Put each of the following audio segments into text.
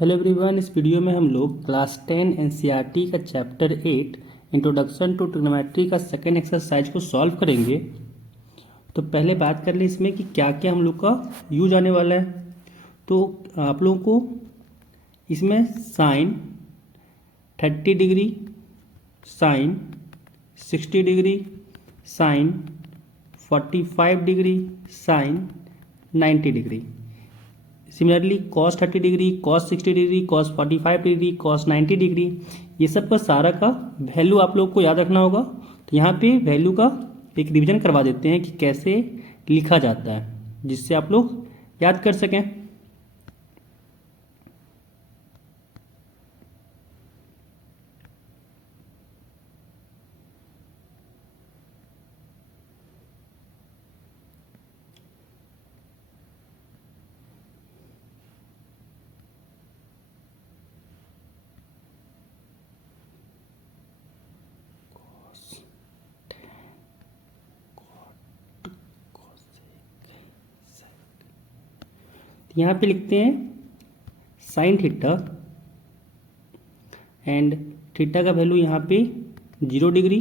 Hello everyone, इस video में हम लोग क्लास 10 एनसीईआरटी का चैप्टर 8 इंट्रोडक्शन टू ट्रिग्नोमेट्री का सेकेंड एक्सरसाइज को सॉल्व करेंगे। तो पहले बात कर ले इसमें कि क्या क्या हम लोग का यूज आने वाला है। तो आप लोगों को इसमें sine 30 degree, sine 60 degree, sine 45 degree, sine 90 degree, similarly cos 30 degree, cos 60 degree, cos 45 degree, cos 90 degree, ये सब का सारा का वैल्यू आप लोग को याद रखना होगा। तो यहाँ पे वैल्यू का एक रिवीजन करवा देते हैं कि कैसे लिखा जाता है, जिससे आप लोग याद कर सकें। यहाँ पे लिखते हैं साइन थीटा एंड थीटा का वैल्यू यहाँ पे 0 डिग्री,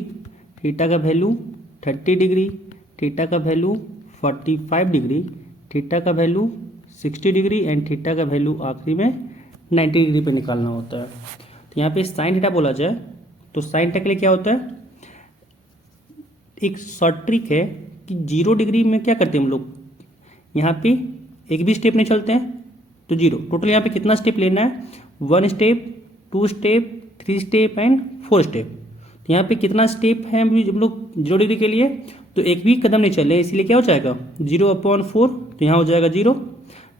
थीटा का वैल्यू 30 डिग्री, थीटा का वैल्यू 45 डिग्री, थीटा का वैल्यू 60 डिग्री एंड थीटा का वैल्यू आखिरी में 90 डिग्री पे निकालना होता है। तो यहाँ पे साइन थीटा बोला जाए तो साइन थीटा के लिए क्या होता है, एक शॉर्ट ट्रिक है कि 0 डिग्री में क्या करते हैं हम लोग, यहाँ पे एक भी स्टेप नहीं चलते हैं तो 0। टोटल यहाँ पे कितना स्टेप लेना है, 1 step, 2 step, 3 step and 4 step. तो यहाँ पे कितना स्टेप है हम लोग 0 डिग्री के लिए, तो एक भी कदम नहीं चले, इसीलिए क्या हो जाएगा 0/4, तो यहाँ हो जाएगा 0।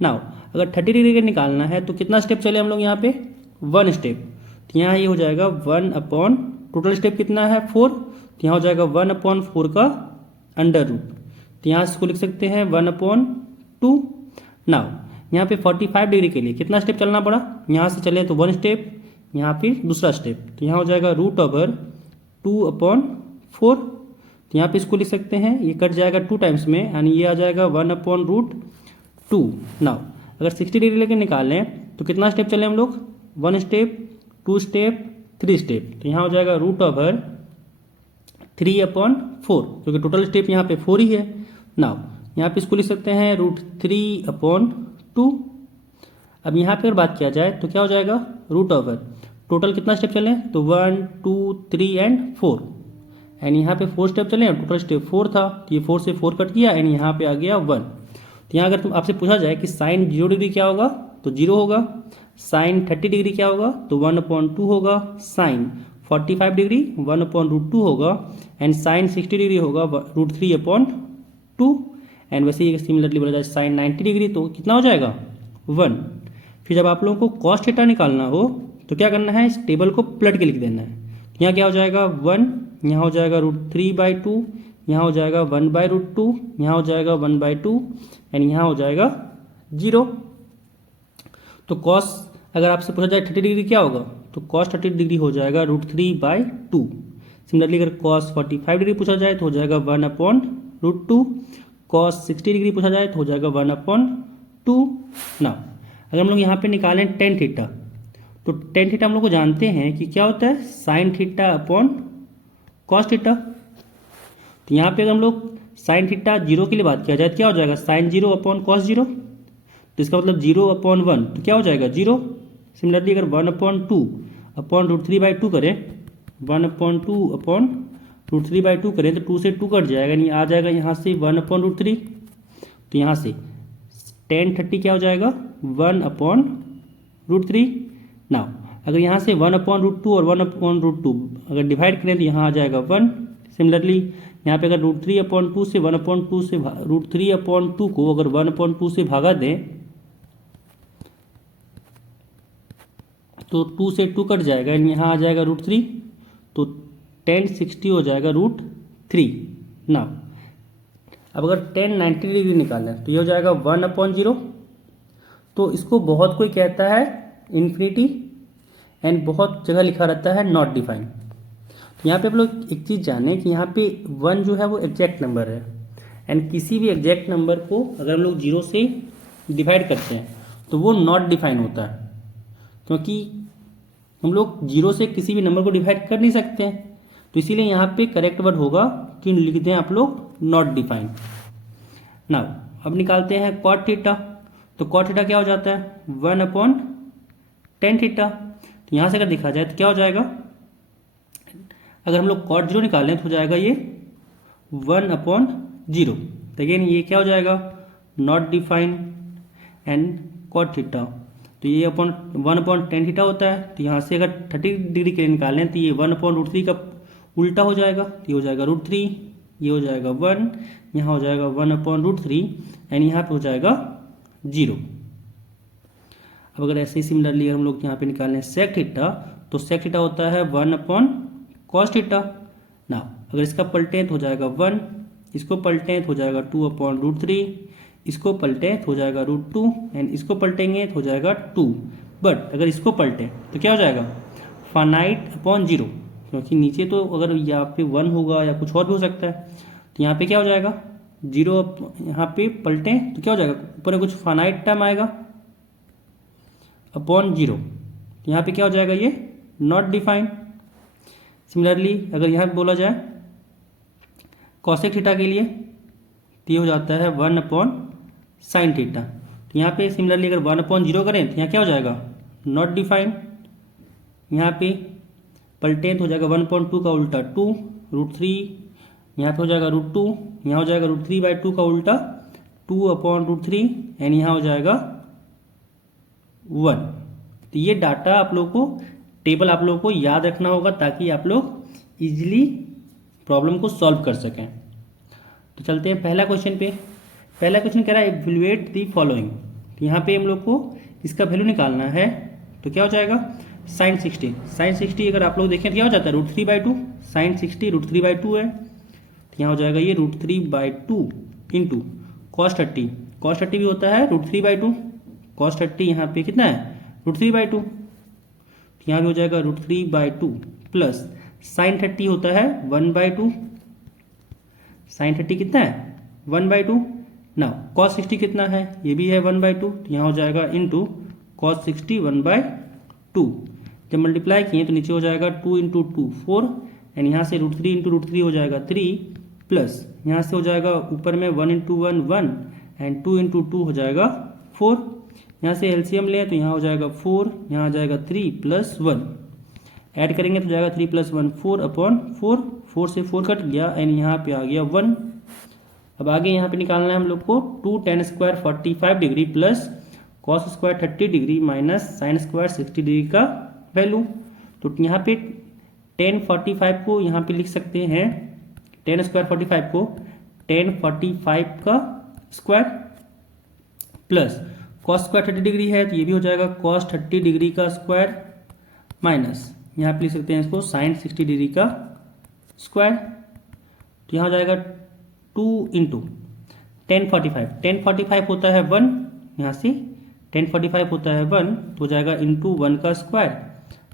नाउ अगर 30 डिग्री का निकालना है तो कितना स्टेप चले हम लोग यहाँ पे 1 स्टेप, तो यहाँ ये हो जाएगा 1/, टोटल स्टेप कितना है 4, तो यहाँ हो जाएगा 1/4 का अंडर रूट, तो यहाँ इसको लिख सकते हैं 1/2। नाउ यहाँ पे 45 डिग्री के लिए कितना स्टेप चलना पड़ा, यहाँ से चले तो 1 स्टेप, यहाँ फिर दूसरा स्टेप, तो यहाँ हो जाएगा √2/4। तो यहाँ पे इसको लिख सकते हैं, ये कट जाएगा 2 टाइम्स में यानी ये आ जाएगा 1/√2। नाउ अगर 60 डिग्री लेके निकालें तो कितना स्टेप चले हम लोग, 1 स्टेप, 2 स्टेप, 3 स्टेप, तो यहाँ हो जाएगा √3/4, क्योंकि टोटल स्टेप यहाँ पे 4 ही है। नाउ यहाँ पे इसको लिख सकते हैं √3/2। अब यहाँ पे अगर बात किया जाए तो क्या हो जाएगा √, टोटल कितना स्टेप चले तो 1, 2, 3 एंड 4 एंड यहाँ पे 4 स्टेप चले, टोटल स्टेप 4 था, तो ये 4 से 4 कट किया एंड यहाँ पे आ गया 1। तो यहाँ अगर तुम आपसे पूछा जाए कि साइन 0 डिग्री क्या होगा तो 0 होगा, साइन 30 डिग्री क्या होगा तो 1/2 होगा, साइन 45 डिग्री 1/√2 होगा एंड साइन 60 डिग्री होगा √3/2 एंड वैसे ही सिमिलरली बोला जाए साइन 90 डिग्री तो कितना हो जाएगा 1। फिर जब आप लोगों को कॉस थीटा निकालना हो तो क्या करना है, इस टेबल को पलट के लिख देना है। यहाँ क्या हो जाएगा 1, यहाँ हो जाएगा √3/2, यहाँ हो जाएगा 1/√2, यहाँ हो जाएगा 1/2 एंड यहाँ हो जाएगा 0। तो कॉस अगर आपसे पूछा जाए 30 डिग्री क्या होगा तो कॉस 30 डिग्री हो जाएगा √3/2। सिमिलरली अगर कॉस 45 डिग्री पूछा जाए तो हो जाएगा 1/√2, कॉस 60 डिग्री पूछा जाए तो हो जाएगा 1/2। ना अगर हम लोग यहाँ पे निकालें टेन थीटा, तो टेन थीटा हम लोग को जानते हैं कि क्या होता है sine theta upon cos theta. तो यहाँ पे अगर हम लोग साइन थीटा 0 के लिए बात किया जाए तो क्या हो जाएगा साइन 0/cos 0, तो इसका मतलब 0/1 तो क्या हो जाएगा 0। सिमिलरली अगर 1/2/√3/2 करें, 1/2/√3/2 करें तो 2 से 2 कट जाएगा, यानी आ जाएगा यहाँ से 1/√3। तो यहाँ से tan 30 क्या हो जाएगा 1/√3। नाउ अगर यहाँ से 1/√2 और 1/√2 अगर डिवाइड करें तो यहाँ आ जाएगा 1। सिमिलरली यहाँ पे अगर √3/2 से 1/2 से √3/2 को अगर 1/2 से भागा दें तो 2 से 2 कट जाएगा, यानी यहाँ आ जाएगा √3, तो tan 60 हो जाएगा √3। ना अब अगर tan 90 डिग्री निकालें तो ये हो जाएगा 1/0। तो इसको बहुत कोई कहता है इन्फिनिटी एंड बहुत जगह लिखा रहता है नॉट डिफाइन। तो यहाँ पे आप लोग एक चीज़ जाने कि यहाँ पे 1 जो है वो एग्जैक्ट नंबर है एंड किसी भी एग्जैक्ट नंबर को अगर हम लोग 0 से डिवाइड करते हैं तो वो नॉट डिफाइन होता है। क्योंकि हम लोग 0 से किसी भी नंबर को डिवाइड कर नहीं सकते हैं, तो इसीलिए यहाँ पे करेक्ट वर्ड होगा कि लिख दें आप लोग नॉट डिफाइंड। नाउ अब निकालते हैं कॉट थीटा। तो कॉट थीटा क्या हो जाता है 1/tan थीटा। तो यहाँ से अगर देखा जाए तो क्या हो जाएगा, अगर हम लोग कॉट 0 निकालें तो हो जाएगा ये 1/0। तो अगेन ये क्या हो जाएगा not defined and cot theta. तो ये 1/tan थीटा होता है। तो यहाँ से अगर 30 डिग्री के लिए निकालें तो ये 1/√3 का उल्टा हो जाएगा, तो ये हो जाएगा √3, ये हो जाएगा 1, यहाँ हो जाएगा 1/√3 एंड यहाँ पे हो जाएगा 0। अब अगर ऐसे ही सिमिलरली हम लोग यहाँ पे निकालें सेक थीटा, तो सेक थीटा होता है 1/cos थीटा। ना अगर इसका पलटें तो हो जाएगा 1, इसको पलटें तो हो जाएगा 2/√3, इसको पलटें तो हो जाएगा √2 एंड इसको पलटेंगे तो हो जाएगा 2। बट अगर इसको पलटें तो क्या हो जाएगा finite/0, क्योंकि नीचे तो अगर यहाँ पे 1 होगा या कुछ और भी हो सकता है। तो यहाँ पे क्या हो जाएगा 0, यहाँ पे पलटें तो क्या हो जाएगा ऊपर में कुछ फाइनाइट टर्म आएगा /0। तो यहाँ पे क्या हो जाएगा ये नॉट डिफाइंड। सिमिलरली अगर यहाँ बोला जाए कॉसेक थीटा के लिए तो ये हो जाता है 1/sin थीटा। तो यहाँ पे सिमिलरली अगर 1/0 करें तो यहाँ क्या हो जाएगा नॉट डिफाइंड। यहाँ पे पलटें तो हो जाएगा 1/2 का उल्टा 2, √3, यहाँ पे हो जाएगा √2, यहाँ हो जाएगा √3/2 का उल्टा 2/√3 एंड यहाँ हो जाएगा 1। तो ये डाटा आप लोग को टेबल आप लोग को याद रखना होगा ताकि आप लोग इजीली प्रॉब्लम को सॉल्व कर सकें। तो चलते हैं पहला क्वेश्चन पे। पहला क्वेश्चन कह रहा है इवैल्यूएट दी फॉलोइंग। तो यहाँ पे हम लोग को इसका वैल्यू निकालना है। तो क्या हो जाएगा sin 60 अगर आप लोग देखें तो क्या हो जाता है √3/2, sin 60 √3/2 है। तो यहाँ हो जाएगा ये √3/2 इंटू cos 30 भी होता है √3/2, cos 30 यहाँ पे कितना है √3/2। तो यहाँ भी हो जाएगा √3/2 प्लस sin 30 होता है 1/2, sin 30 कितना है 1/2। ना cos 60 कितना है ये भी है 1/2। तो यहाँ हो जाएगा इंटू cos 60 1/2। जब मल्टीप्लाई किए तो नीचे हो जाएगा 2 × 2 4 एंड यहाँ से √3 × √3 हो जाएगा 3 प्लस यहाँ से हो जाएगा ऊपर में 1 × 1 1 एंड 2 × 2 हो जाएगा 4। यहाँ से एलसीएम लें तो यहाँ हो जाएगा 4, यहाँ आ जाएगा 3 + 1 ऐड करेंगे तो जाएगा 3 + 1 4/4, 4 से 4 कट गया एंड यहाँ पे आ गया 1। अब आगे यहाँ पे निकालना है हम लोग को 2 tan square 45 degree plus cos square 30 degree minus sin square 60 degree का वैल्यू। तो यहाँ पे tan 45 को यहाँ पे लिख सकते हैं tan स्क्वायर 45 को tan 45 का square plus cos square 30 degree है तो ये भी हो जाएगा cos 30 डिग्री का स्क्वायर माइनस यहाँ पे लिख सकते हैं इसको sin 60 डिग्री का स्क्वायर। तो यहाँ हो जाएगा 2 × tan 45 होता है 1, यहाँ से tan 45 होता है 1 तो हो जाएगा इंटू 1 का स्क्वायर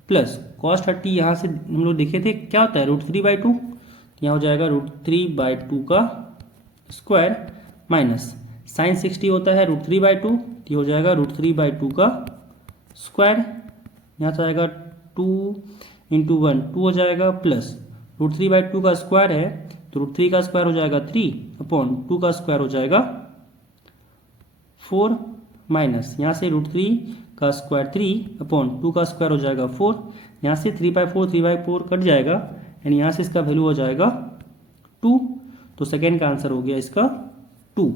प्लस cos 30 यहाँ से हम लोग देखे थे क्या होता है √3/2, यहाँ हो जाएगा √3/2 का स्क्वायर माइनस sin 60 होता है √3/2 तो हो जाएगा √3/2 का स्क्वायर। यहाँ से आएगा 2 × 1 2 हो जाएगा प्लस √3/2 का स्क्वायर है तो √3 का स्क्वायर हो जाएगा 3/2 का स्क्वायर हो जाएगा 4 माइनस यहाँ से √3 का स्क्वायर 3/2 का स्क्वायर हो जाएगा 4। यहाँ से 3/4 कट जाएगा यानी यहाँ से इसका वैल्यू हो जाएगा 2। तो सेकेंड का आंसर हो गया इसका 2।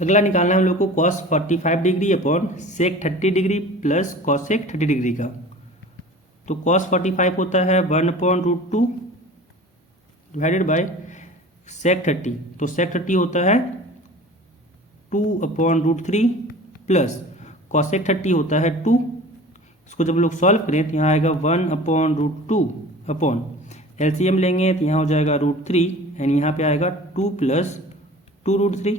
अगला निकालना है हम लोग को cos 45 degree upon sec 30 degree plus cosec 30 degree का। तो cos 45 होता है 1/√2 डिवाइडेड बाय sec 30। तो sec 30 होता है 2/√3 प्लस cosec 30 होता है 2। इसको जब लोग सॉल्व करें तो यहाँ आएगा 1/√2 अपॉन एलसीएम लेंगे तो यहाँ हो जाएगा √3 एंड यहाँ पे आएगा 2 + 2√3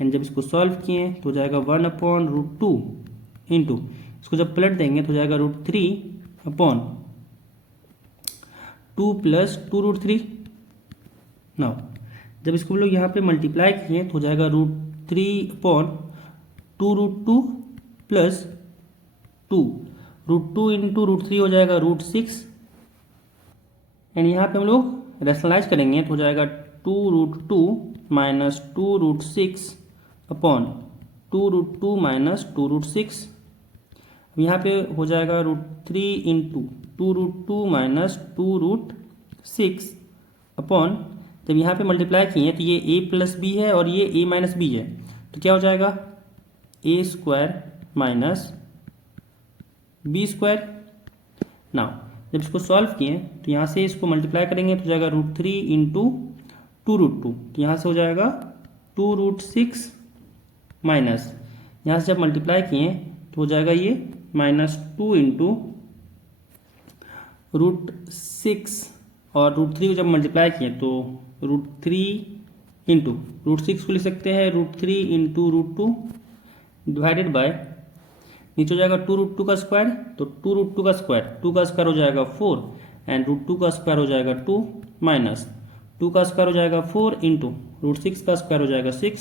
एंड जब इसको सॉल्व किए तो हो जाएगा 1/√2 इंटू इसको जब पलट देंगे तो हो जाएगा √3 अपॉन 2 + 2√3। नाउ जब इसको हम लोग यहाँ पे मल्टीप्लाई किए तो हो जाएगा √3 अपॉन 2√2 प्लस 2, √2 इंटू √3 हो जाएगा √6, एंड यहाँ पे हम लोग रेशनलाइज करेंगे तो हो जाएगा 2√2 माइनस 2√6 अपॉन 2√2 माइनस 2√6। अब यहाँ पे हो जाएगा √3 इंटू 2√2 माइनस 2√6 अपॉन, जब यहाँ पे मल्टीप्लाई किए तो ये a प्लस बी है और ये a माइनस बी है, तो क्या हो जाएगा a square minus b square. Now जब इसको सॉल्व किए तो यहाँ से इसको मल्टीप्लाई करेंगे तो हो जाएगा √3 इंटू 2√2, तो यहाँ से हो जाएगा 2√6 माइनस, यहाँ से जब मल्टीप्लाई किए तो हो जाएगा ये -2 इंटू √6, और √3 को जब मल्टीप्लाई किए तो √3 इंटू √6 को लिख सकते हैं √3 इंटू √2 डिवाइडेड बाय, नीचे हो जाएगा 2√2 का स्क्वायर, तो 2√2 का स्क्वायर, 2 का स्क्वायर हो जाएगा 4 एंड √2 का स्क्वायर हो जाएगा 2 माइनस 2 का स्क्वायर हो जाएगा 4 इंटू √6 का स्क्वायर हो जाएगा 6।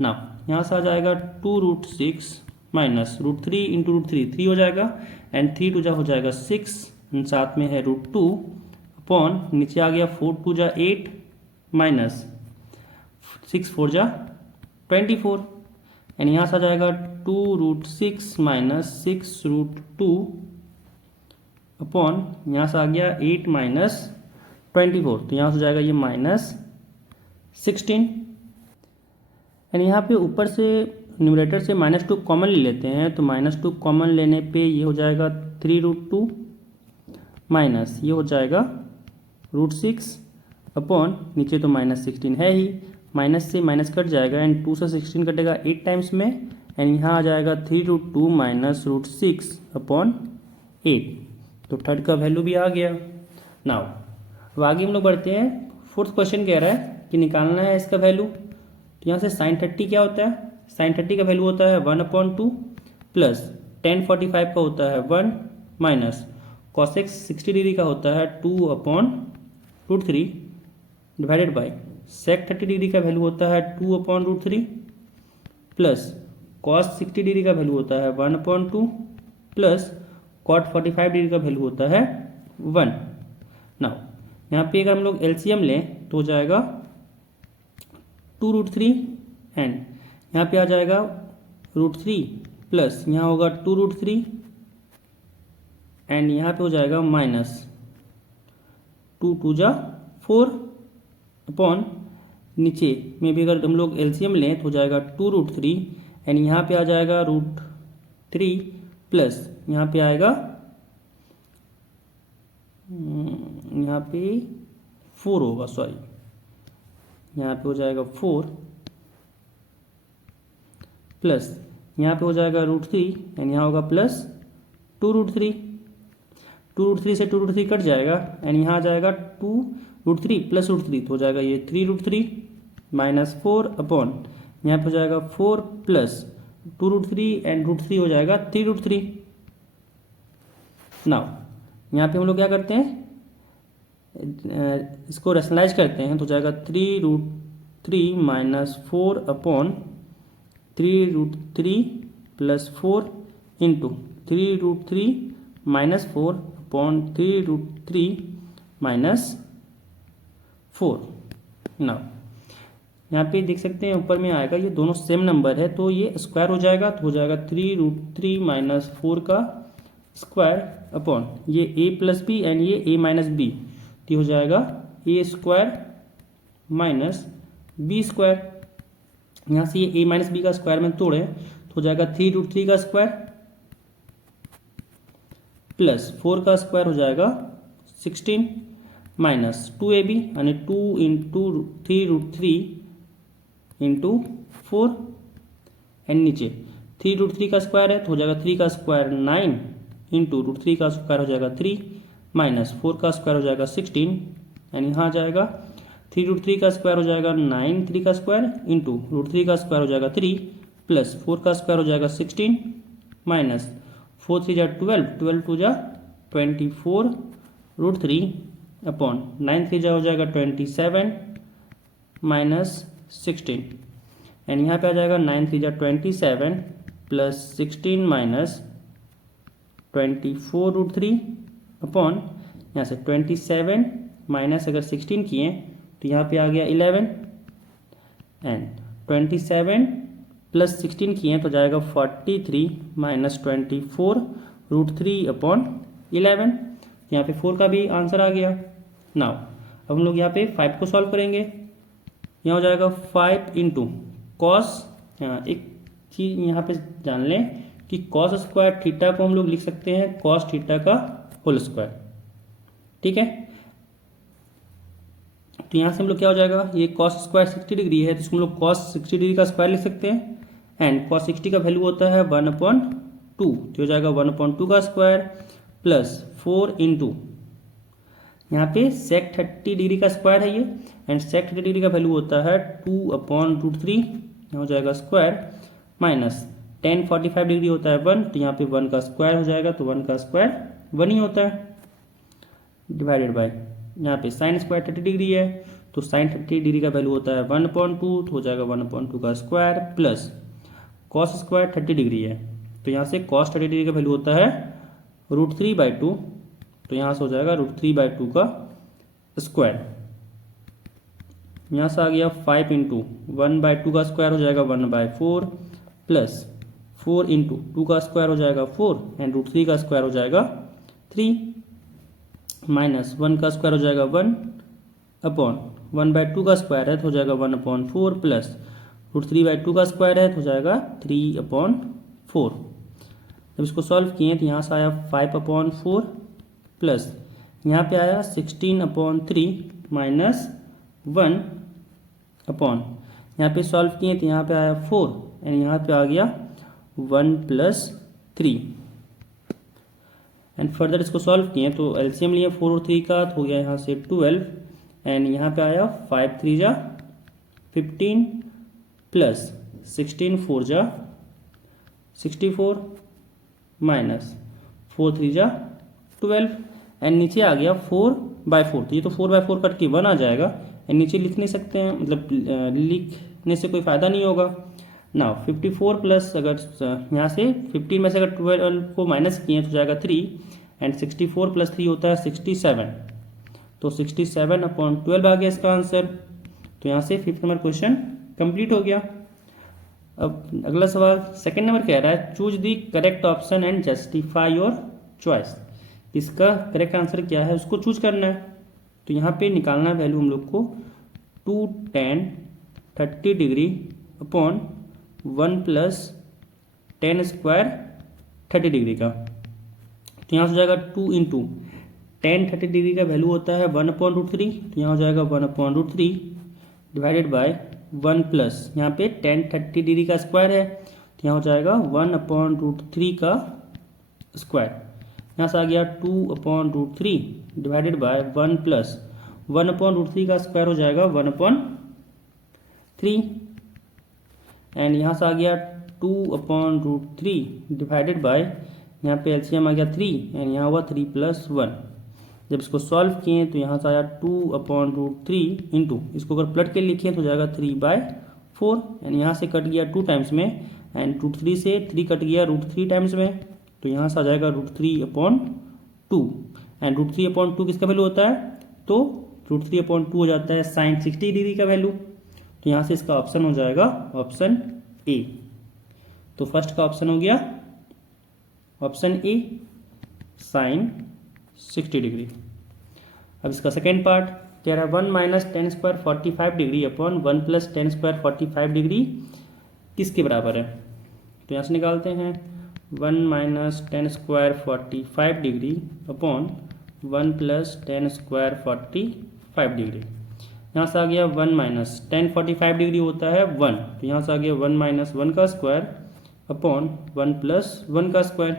ना यहाँ से आ जाएगा 2√6 माइनस √3 इंटू √3 3 हो जाएगा एंड 3 टू जा हो जाएगा 6, साथ में है √2 अपॉन, नीचे आ गया 4 टू जा 8 माइनस 6 4 जा 24, एंड यहाँ से आ जाएगा 2√6 माइनस 6√2 अपॉन, यहाँ से आ गया 8 माइनस 24, तो यहाँ से जाएगा ये -16, एंड यहाँ पे ऊपर से न्यूमरेटर से -2 कॉमन ले लेते हैं, तो -2 कॉमन लेने पे ये हो जाएगा 3√2 माइनस ये हो जाएगा √6 अपॉन, नीचे तो -16 है ही, माइनस से माइनस कट जाएगा एंड 2 से 16 कटेगा 8 टाइम्स में, एंड यहाँ आ जाएगा 3√2 माइनस √6 अपॉन 8, तो थर्ड का वैल्यू भी आ गया। नाउ अब आगे हम लोग बढ़ते हैं, फोर्थ क्वेश्चन कह रहा है कि निकालना है इसका वैल्यू, तो यहाँ से sin30 क्या होता है, sin30 का वैल्यू होता है 1/2 प्लस tan 45 का होता है 1 माइनस cosec 60 डिग्री का होता है 2/√3 डिवाइडेड बाई sec 30 डिग्री का वैल्यू होता है 2/√3 प्लस cos 60 डिग्री का वैल्यू होता है 1/2 प्लस cot 45 डिग्री का वैल्यू होता है 1। नाउ यहाँ पे अगर हम लोग एलसीएम लें तो हो जाएगा 2√3 एंड यहाँ पे आ जाएगा √3 प्लस यहाँ होगा 2√3 एंड यहाँ पे हो जाएगा माइनस 2 2 जा 4 अपॉन, नीचे में भी अगर हम लोग एलसीएम लें तो हो जाएगा 2√3 एंड यहाँ पे आ जाएगा √3 प्लस यहाँ पे आएगा, यहाँ पे 4 होगा, सॉरी यहाँ पे हो जाएगा 4 प्लस यहाँ पे हो जाएगा √3 एंड यहाँ होगा प्लस 2√3, 2√3 से 2√3 कट जाएगा एंड यहाँ आ जाएगा 2√3 प्लस √3, तो हो जाएगा ये 3√3 माइनस 4 अपॉन, यहाँ पे हो जाएगा 4 प्लस 2√3 एंड √3 हो जाएगा 3√3। नाउ यहाँ पे हम लोग क्या करते हैं, इसको रेशनलाइज करते हैं तो हो जाएगा 3√3 minus 4 upon 3√3 plus 4 into 3√3 minus 4 upon 3√3 minus 4। Now यहाँ पे देख सकते हैं ऊपर में आएगा, ये दोनों सेम नंबर है तो ये स्क्वायर हो जाएगा, तो हो जाएगा 3√3 माइनस 4 का स्क्वायर अपॉन ये a प्लस बी एंड ये a माइनस बी, तो हो जाएगा a square minus b square. यहाँ से ये a माइनस बी का स्क्वायर में तोड़े तो हो जाएगा 3√3 का स्क्वायर प्लस 4 का स्क्वायर हो जाएगा 16 माइनस 2ab यानी 2 इंटू 3√3 इंटू 4 एंड नीचे 3√3 का स्क्वायर है तो हो जाएगा 3 का स्क्वायर 9 इंटू √3 का स्क्वायर हो जाएगा 3 माइनस 4 का स्क्वायर हो जाएगा 16 एंड यहाँ आ जाएगा 3√3 का स्क्वायर हो जाएगा 9 3 का स्क्वायर इंटू √3 का स्क्वायर हो जाएगा 3 प्लस 4 का स्क्वायर हो जाएगा 16 माइनस 4 3 जा 12 12 2 जा 24 √3 अपॉन 9 3 जा हो जाएगा 27 माइनस 16 एंड यहाँ पे आ जाएगा 9 3 जा 27 प्लस 16 माइनस 24√3 अपॉन यहाँ से 27 माइनस अगर 16 किए तो यहाँ पे आ गया 11 एंड 27 प्लस 16 किए तो जाएगा 43 माइनस 24√3 अपॉन 11। यहाँ पे 4 का भी आंसर आ गया। नाउ अब हम लोग यहाँ पे 5 को सॉल्व करेंगे। यहाँ हो जाएगा 5 इंटू कॉस, एक चीज़ यहाँ पे जान लें कि कॉस स्क्वायर थीटा को हम लोग लिख सकते हैं कॉस थीटा का होल स्क्वायर, ठीक है। तो यहाँ से हम लोग क्या हो जाएगा, ये कॉस स्क्वायर 60 डिग्री है तो इसको हम लोग कॉस 60 डिग्री का स्क्वायर लिख सकते हैं एंड कॉस 60 का वैल्यू होता है 1/2, तो हो जाएगा 1/2 का स्क्वायर प्लस 4 इंटू यहाँ पे सेक 30 डिग्री का स्क्वायर है ये एंड सेक 30 डिग्री का वैल्यू होता है 2/√3, यहाँ हो जाएगा स्क्वायर माइनस tan 45 डिग्री होता है 1, तो यहाँ पे 1 का स्क्वायर हो जाएगा, तो 1 का स्क्वायर 1 ही होता है डिवाइडेड बाय यहाँ पे साइन स्क्वायर 30 डिग्री है तो साइन 30 डिग्री का वैल्यू होता है 1/2, तो हो जाएगा 1/2 का square plus cos square 30 degree है तो यहाँ से कॉस 30 डिग्री का वैल्यू होता है √3/2, तो यहाँ से हो जाएगा √3/2 का स्क्वायर। यहाँ से आ गया 5 इंटू 1/2 का स्क्वायर हो जाएगा 1/4 प्लस 4 इंटू 2 का स्क्वायर हो जाएगा 4 एंड √3 का स्क्वायर हो जाएगा 3 माइनस 1 का स्क्वायर हो जाएगा 1 अपॉन 1/2 का स्क्वायर है तो हो जाएगा 1/4 प्लस √3/2 का स्क्वायर है तो हो जाएगा 3/4। जब इसको सॉल्व किए तो यहाँ से आया 5/4 प्लस यहाँ पे आया 16/3 माइनस 1 अपॉन यहाँ पे सॉल्व किए तो यहाँ पे आया 4 एंड यहाँ पे आ गया 1 + 3 एंड फर्दर इसको सॉल्व किए तो एलसीएम लिए 4 और 3 का, तो हो गया यहाँ से 12 एंड यहाँ पे आया 5 3 जा 15 प्लस 16 4 जा 64 माइनस 4 3 जा 12 एंड नीचे आ गया 4/4, तो ये तो 4/4 कट के 1 आ जाएगा एंड नीचे लिख नहीं सकते हैं, मतलब लिखने से कोई फ़ायदा नहीं होगा। नाउ 54 प्लस अगर यहाँ से 15 में से अगर 12 को माइनस किए तो जाएगा 3 एंड 64 + 3 होता है 67, तो 67/12 आ गया इसका आंसर। तो यहाँ से 5th नंबर क्वेश्चन कंप्लीट हो गया। अब अगला सवाल सेकंड नंबर कह रहा है choose the correct option and justify your choice. इसका करेक्ट आंसर क्या है उसको चूज करना है। तो यहाँ पे निकालना वैल्यू हम लोग को 2 tan 30 degree upon 1 + tan square 30 degree का। तो यहाँ से हो जाएगा 2 इंटू tan 30 डिग्री का वैल्यू होता है 1/√3, तो यहाँ हो जाएगा 1/√3 डिवाइडेड बाय 1 प्लस यहाँ पे tan 30 डिग्री का स्क्वायर है तो यहाँ हो जाएगा 1/√3 का स्क्वायर। यहाँ से आ गया 2/√3 डिवाइडेड बाय 1 प्लस 1/√3 का स्क्वायर हो जाएगा 1/3 एंड यहाँ से आ गया 2/√3 डिवाइडेड बाय यहाँ पे एलसीएम आ गया 3 एंड यहाँ हुआ 3 + 1। जब इसको सॉल्व किए तो यहाँ से आया 2/√3 इंटू इसको अगर प्लट के लिखे तो जाएगा 3/4 एंड यहाँ से कट गया 2 टाइम्स में एंड √3 से 3 कट गया √3 टाइम्स में, तो यहाँ से आ जाएगा √3/2 एंड √3/2 किसका वैल्यू होता है, तो √3/2 हो जाता है साइन 60 डिग्री का वैल्यू। तो यहाँ से इसका ऑप्शन हो जाएगा ऑप्शन ए। तो फर्स्ट का ऑप्शन हो गया ऑप्शन ए साइन 60 डिग्री। अब इसका सेकेंड पार्ट कह रहा है 1 - tan square 45 degree upon 1 + tan square 45 degree किसके बराबर है। तो यहाँ से निकालते हैं 1 - tan square 45 degree upon 1 + tan square 45 degree. यहाँ से आ गया 1 - tan 45 डिग्री होता है 1, तो यहाँ से आ गया 1 - 1 का स्क्वायर अपॉन 1 + 1 का स्क्वायर।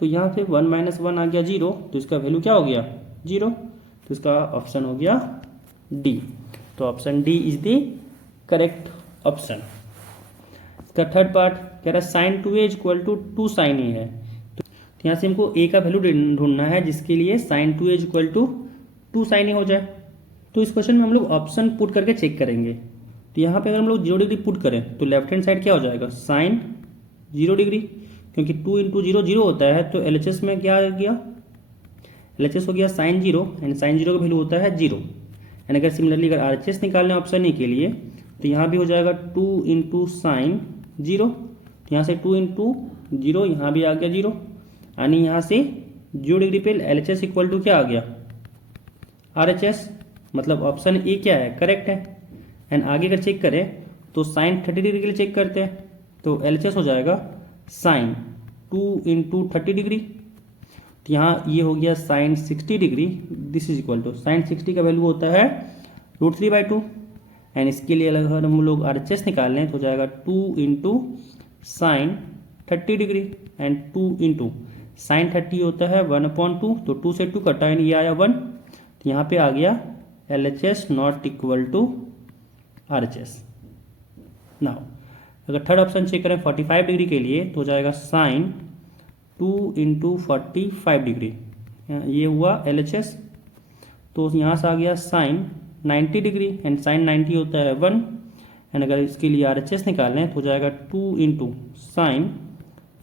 तो यहाँ पे 1 - 1 आ गया 0, तो इसका वैल्यू क्या हो गया 0, तो इसका ऑप्शन हो गया डी। तो option D is the correct option. इसका थर्ड पार्ट कह रहा है sin 2a = 2 sin a है। तो यहाँ से हमको a का वैल्यू ढूंढना है जिसके लिए sin 2a = 2 sin a हो जाए। तो इस क्वेश्चन में हम लोग ऑप्शन पुट करके चेक करेंगे। तो यहाँ पे अगर हम लोग 0 डिग्री पुट करें तो लेफ्ट हैंड साइड क्या हो जाएगा साइन 0 डिग्री, क्योंकि 2 इंटू जीरो जीरो होता है, तो LHS में क्या आ गया, LHS हो गया sine zero, and sine zero का वैल्यू होता है जीरो। एंड अगर सिमिलरली अगर RHS निकालना है ऑप्शन ए के लिए, तो यहाँ भी हो जाएगा 2 इंटू साइन जीरो, तो यहाँ से 2 इंटू जीरो, यहाँ भी आ गया जीरो, यानी यहाँ से 0 डिग्री पे LHS इक्वल टू क्या आ गया, RHS, मतलब ऑप्शन ए क्या है, करेक्ट है। एंड आगे अगर चेक करें तो साइन 30 डिग्री के लिए चेक करते हैं, तो LHS हो जाएगा साइन 2 इंटू 30 डिग्री, तो यहाँ ये हो गया sine 60 degree, this is equal to sine 60 का वैल्यू होता है √3/2। एंड इसके लिए अगर हम लोग RHS निकाल लें तो हो जाएगा 2 into sign 30 degree, and 2 into sign 30 होता है 1/2, तो 2 से 2 कटा, एंड ये आया 1, तो यहाँ पे आ गया LHS not equal to RHS। Now अगर थर्ड ऑप्शन चेक करें 45 डिग्री के लिए, तो हो जाएगा साइन 2 इंटू 45 डिग्री, ये हुआ LHS, तो यहाँ से आ गया साइन 90 डिग्री, एंड साइन 90 होता है 1, एंड अगर इसके लिए RHS निकालें तो हो जाएगा 2 into sine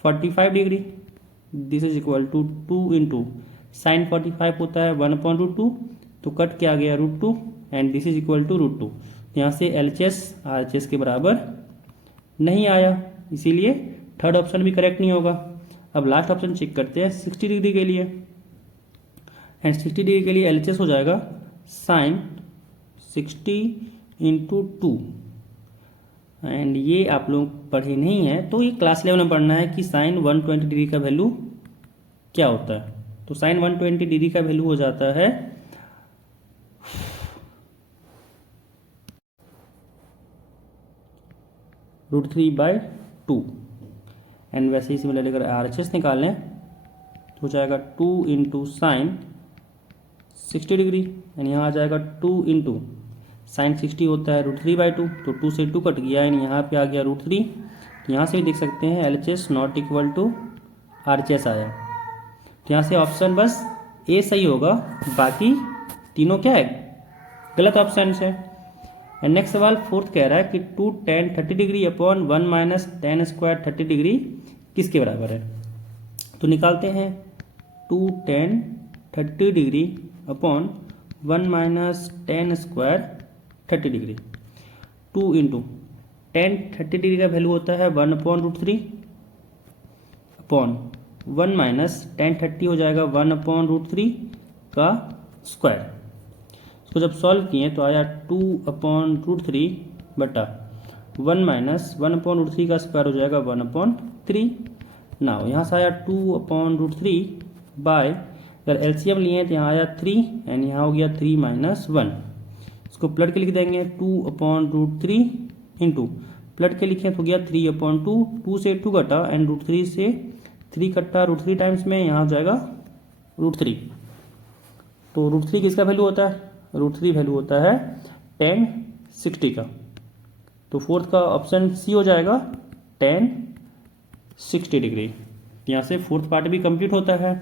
45 degree, this is equal to 2 into sine 45 होता है 1/2, तो कट क्या आ गया √2, and this is equal to √2। यहाँ से LHS RHS के बराबर नहीं आया, इसीलिए थर्ड ऑप्शन भी करेक्ट नहीं होगा। अब लास्ट ऑप्शन चेक करते हैं 60 डिग्री के लिए, एंड 60 डिग्री के लिए LHS हो जाएगा साइन 60 इंटू 2, एंड ये आप लोग पढ़े नहीं है, तो ये क्लास लेवल में पढ़ना है कि साइन 120 डिग्री का वैल्यू क्या होता है। तो साइन 120 डिग्री का वैल्यू हो जाता है √3/2, एंड वैसे ही सिमिलरली अगर RHS निकाल लें तो हो जाएगा 2 इंटू साइन 60 डिग्री, एंड यहाँ आ जाएगा 2 इंटू साइन 60 होता है √3/2, तो 2 से 2 कट गया, एंड यहाँ पे आ गया √3, तो यहाँ से भी देख सकते हैं LHS not equal to RHS आया, तो यहाँ से ऑप्शन बस ए सही होगा, बाकी तीनों क्या है, गलत ऑप्शन है। एंड नेक्स्ट सवाल फोर्थ कह रहा है कि 2 tan 30 degree upon 1 minus tan square 30 degree किसके बराबर है। तो निकालते हैं 2 tan 30 degree upon 1 minus tan square 30 degree, 2 into tan 30 degree का वैल्यू होता है 1/√3 अपॉन 1 माइनस tan 30 हो जाएगा 1/√3 का स्क्वायर। इसको जब सॉल्व किए तो आया 2/√3 बटा 1 माइनस 1/√3 का स्क्वायर हो जाएगा 1/3। नाउ यहाँ से आया 2/√3 बाय, अगर LCM लिए तो यहाँ आया 3, एंड यहाँ हो गया 3 माइनस 1, इसको पलट के लिख देंगे 2/√3 इंटू पलट के लिखे तो गया 3/2, 2 से 2 कटा, एंड √3 से 3 कटा, √3 टाइम्स में यहाँ हो जाएगा √3, तो √3 किसका वैल्यू होता है, √3 वैल्यू होता है tan 60 का, तो फोर्थ का ऑप्शन सी हो जाएगा tan 60 डिग्री। यहाँ से फोर्थ पार्ट भी कंप्लीट होता है।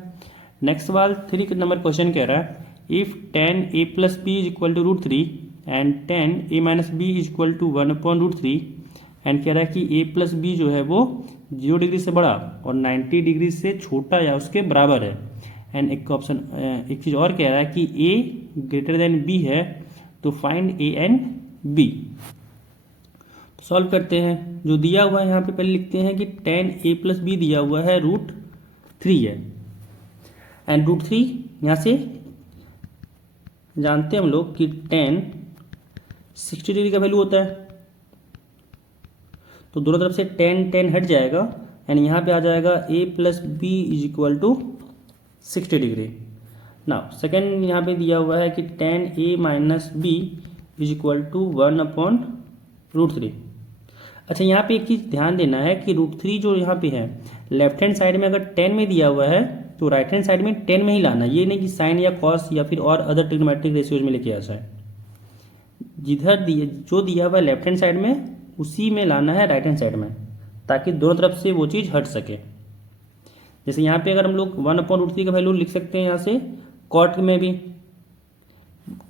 नेक्स्ट सवाल 3 नंबर क्वेश्चन कह रहा है if tan a plus b is equal to √3 and tan a minus B is equal to 1/√3, and कह रहा है कि a प्लस बी जो है वो 0 डिग्री से बड़ा और 90 डिग्री से छोटा या उसके बराबर है। एंड एक ऑप्शन एक चीज़ और कह रहा है कि a ग्रेटर देन b है, तो find a and b। Solve करते हैं, जो दिया हुआ है यहाँ पे पहले लिखते हैं कि tan a प्लस बी दिया हुआ है √3 है, एंड √3 यहाँ से जानते हैं हम लोग कि tan 60 डिग्री का वैल्यू होता है, तो दोनों तरफ से tan हट जाएगा, एंड यहाँ पे आ जाएगा a plus b is equal to 60 degree. Now second यहाँ पे दिया हुआ है कि tan a minus B is equal to 1/√3। अच्छा, यहाँ पे एक चीज़ ध्यान देना है कि √3 जो यहाँ पे है लेफ्ट हैंड साइड में अगर 10 में दिया हुआ है तो राइट हैंड साइड में 10 में ही लाना, ये नहीं कि साइन या कॉस या फिर और अदर ट्रिग्नोमेट्रिक रेशियोज में लेके आ जाए। जिधर जो दिया हुआ है लेफ्ट हैंड साइड में उसी में लाना है राइट हैंड साइड में, ताकि दोनों तरफ से वो चीज़ हट सके। जैसे यहाँ पे अगर हम लोग 1/√3 का वैल्यू लिख सकते हैं यहाँ से कॉट में भी,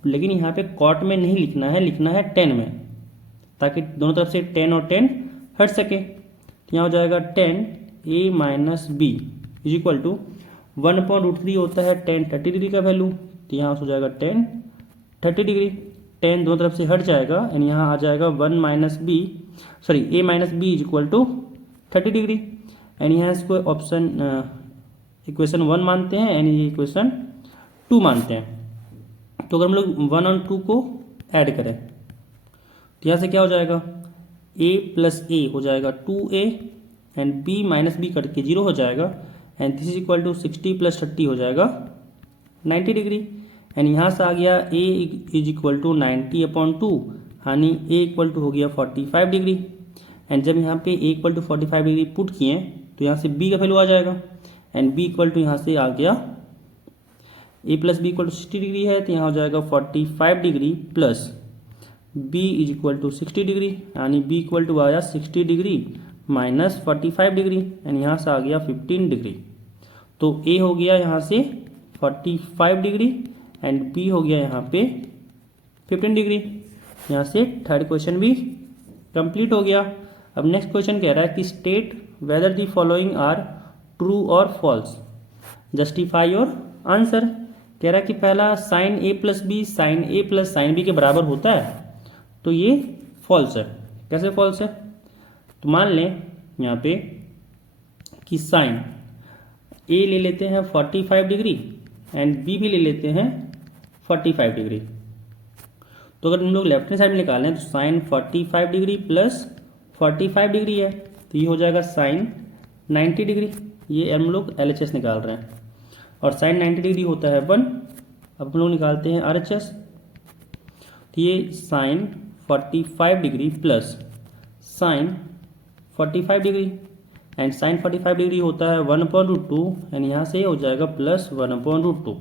लेकिन यहाँ पे कॉट में नहीं लिखना है, लिखना है 10 में, ताकि दोनों तरफ से 10 और 10 हट सके। यहाँ हो जाएगा tan a minus B is equal to 1/√3 होता है tan 30 डिग्री का वैल्यू, तो यहाँ हो जाएगा tan 30 डिग्री। tan दोनों तरफ से हट जाएगा एंड यहाँ आ जाएगा A minus B is equal to 30 degree and यहाँ इसको ऑप्शन इक्वेशन 1 मानते हैं एंड ये इक्वेशन 2 मानते हैं। तो अगर हम लोग 1 और 2 को ऐड करें तो यहाँ से क्या हो जाएगा, a प्लस ए हो जाएगा 2a and b minus b cut के 0 हो जाएगा and this is equal to 60 plus 30 हो जाएगा 90 डिग्री एंड यहाँ से आ गया a इज इक्वल टू 90/2 यानी a इक्वल टू हो गया 45 डिग्री एंड जब यहाँ पे a equal to 45 degree put किए तो यहाँ से b का वैल्यू आ जाएगा एंड b इक्वल टू यहाँ से आ गया a plus b equal to 60 degree है, तो यहाँ हो जाएगा 45 degree plus b is equal to 60 degree यानी b इक्वल टू आया 60 डिग्री माइनस 45 डिग्री एंड यहाँ से आ गया 15 डिग्री। तो a हो गया यहाँ से 45 डिग्री एंड b हो गया यहाँ पे 15 डिग्री। यहाँ से थर्ड क्वेश्चन भी कंप्लीट हो गया। अब नेक्स्ट क्वेश्चन कह रहा है कि state whether the following are true और फॉल्स, जस्टिफाई योर आंसर। कह रहा है कि पहला sine a plus b sine a plus sine b के बराबर होता है, तो ये फॉल्स है। कैसे फॉल्स है, तो मान लें यहाँ पे कि साइन a ले लेते हैं 45 डिग्री एंड b भी ले लेते हैं 45 डिग्री। तो अगर हम लोग लेफ्ट हैंड साइड में निकालें तो साइन 45 डिग्री प्लस 45 डिग्री है, तो ये हो जाएगा साइन 90 डिग्री। ये हम लोग LHS निकाल रहे हैं और साइन 90 डिग्री होता है 1। अब हम लोग निकालते हैं RHS, तो ये sine 45 degree plus sine 45 degree and sine 45 degree होता है 1/√2 एंड यहाँ से हो जाएगा प्लस 1/√2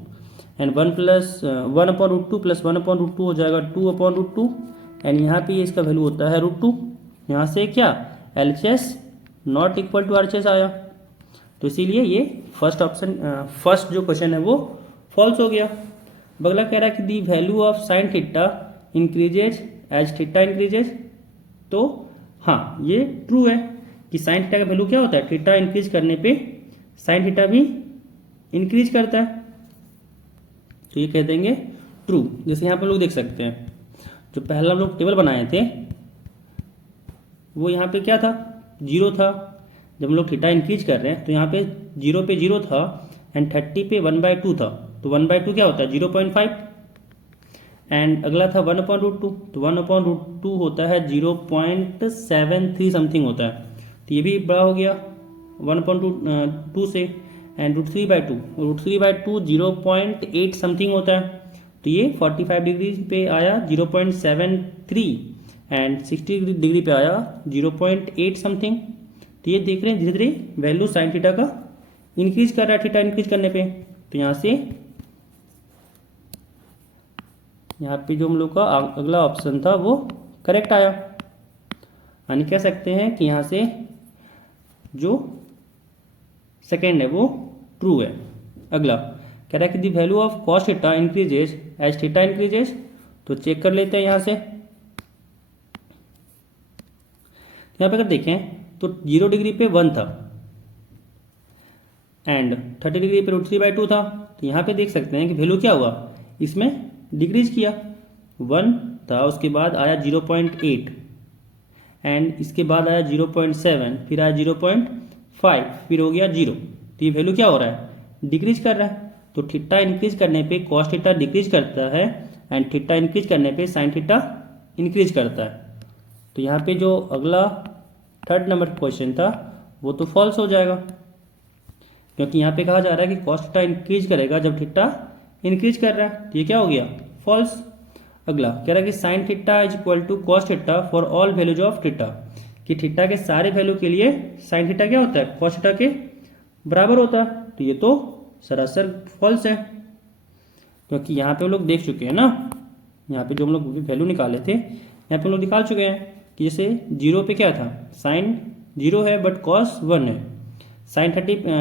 एंड 1/√2 प्लस 1/√2 हो जाएगा 2/√2 एंड यहाँ पे इसका वैल्यू होता है √2। यहाँ से क्या LHS not equal to RHS आया, तो इसीलिए ये फर्स्ट जो क्वेश्चन है वो फॉल्स हो गया। अगला कह रहा है कि the value of sine theta increases as theta increases, तो हाँ ये ट्रू है कि साइन थीटा का वैल्यू क्या होता है, थीटा इंक्रीज करने पे साइन थीटा भी इंक्रीज करता है, तो ये कह देंगे ट्रू। जैसे यहाँ पर लोग देख सकते हैं जो पहला हम लोग टेबल बनाए थे वो यहाँ पे क्या था, 0 था। जब हम लोग थीटा इंक्रीज कर रहे हैं तो यहाँ पे 0 पे 0 था एंड 30 पे 1/2 था, तो 1/2 क्या होता है 0.5 एंड अगला था 1/√2, तो 1/√2 होता है 0.73 समथिंग होता है, तो ये भी बड़ा हो गया 1/2 से एंड √3/2 0.8 समथिंग होता है, तो ये 45 डिग्री पे आया 0.73 एंड 60 डिग्री पे आया 0.8 समथिंग। तो ये देख रहे हैं धीरे धीरे वैल्यू साइन थीटा का इंक्रीज कर रहा है थीटा इंक्रीज करने पे। तो यहाँ से यहाँ पे जो हम लोग का अगला ऑप्शन था वो करेक्ट आया, यानी कह सकते हैं कि यहाँ से जो सेकेंड है वो ट्रू है। अगला कह रहा है कि the value of cos theta increases as theta increases, तो चेक कर लेते हैं यहाँ से। यहाँ पे अगर देखें तो 0 डिग्री पे 1 था एंड 30 डिग्री पे √3/2 था, तो यहाँ पे देख सकते हैं कि वैल्यू क्या हुआ, इसमें डिक्रीज किया, 1 था उसके बाद आया 0.8 एंड इसके बाद आया 0.7 फिर आया 0.5 फिर हो गया 0, तो ये वैल्यू क्या हो रहा है डिक्रीज कर रहा है। तो थीटा इंक्रीज करने पे कॉस थीटा डिक्रीज करता है एंड थीटा इंक्रीज करने पे साइन थीटा इंक्रीज करता है। तो यहाँ पे जो अगला थर्ड नंबर क्वेश्चन था वो तो फॉल्स हो जाएगा, क्योंकि यहाँ पे कहा जा रहा है कि कॉस थीटा इंक्रीज करेगा जब थीटा इंक्रीज कर रहा है, तो ये क्या हो गया फॉल्स। अगला कह रहा है कि sine theta is equal to cos theta for all values of theta, कि थीटा के सारे वैल्यू के लिए साइन थीटा क्या होता है कॉस थीटा के बराबर होता है, तो ये तो सरासर फॉल्स है, क्योंकि यहाँ पे हम लोग देख चुके हैं ना, यहाँ पे जो हम लोग वैल्यू निकाले थे यहाँ पे हम लोग निकाल चुके हैं कि जैसे 0 पे क्या था साइन 0 है बट कॉस 1 है, साइन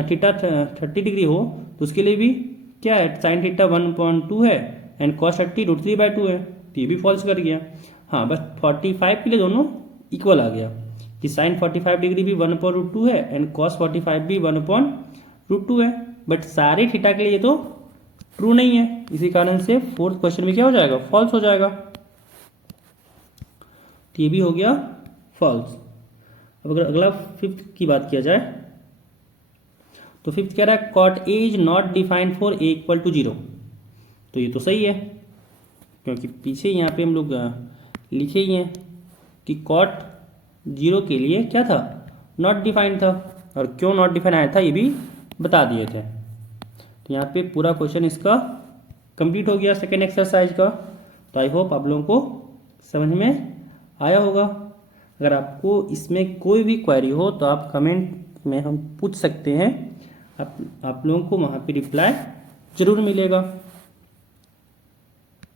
थीटा 30 डिग्री हो तो उसके लिए भी क्या है साइन थीटा 1/2 है एंड कॉस 30 √3/2 है, तो ये भी फॉल्स कर गया। हाँ बस 45 के लिए दोनों इक्वल आ गया, कि साइन 45 डिग्री भी 1/√2 है एंड कॉस 45 भी 1/√2 है, बट सारे थीटा के लिए ये तो ट्रू नहीं है, इसी कारण से फोर्थ क्वेश्चन में क्या हो जाएगा, फॉल्स हो जाएगा। तो ये भी हो गया फॉल्स। अब अगर अगला फिफ्थ की बात किया जाए तो फिफ्थ कह रहा है cot a is not defined for a equal to 0। तो ये तो सही है, क्योंकि पीछे यहाँ पे हम लोग लिखे ही हैं कि कॉट 0 के लिए क्या था, नॉट डिफाइंड था, और क्यों नॉट डिफाइंड आया था ये भी बता दिए थे। तो यहाँ पे पूरा क्वेश्चन इसका कंप्लीट हो गया सेकेंड एक्सरसाइज का। तो आई होप आप लोगों को समझ में आया होगा। अगर आपको इसमें कोई भी क्वेरी हो तो आप कमेंट में हम पूछ सकते हैं, आप लोगों को वहाँ पे रिप्लाई ज़रूर मिलेगा।